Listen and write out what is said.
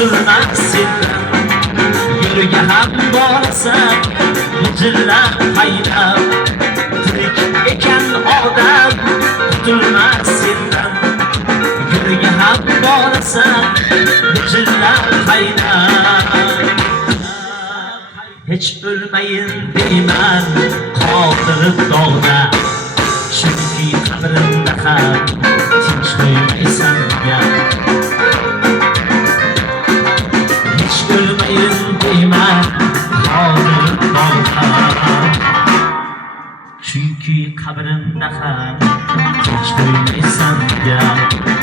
qutulmas sendan. Yo'liga ham borasan mijillab haydab, tirik ekan odam qutulmas sendan. Yo'liga ham borasan mijillab haydab, hech o'lmayin deyman qoldirib dog'da, chunki qabrimda ham tinch qo'ymaysan gap. Hech o'lmayin deyman qoldirib dog'da, chunki qabrimda ham tinch qo'ymaysan gap.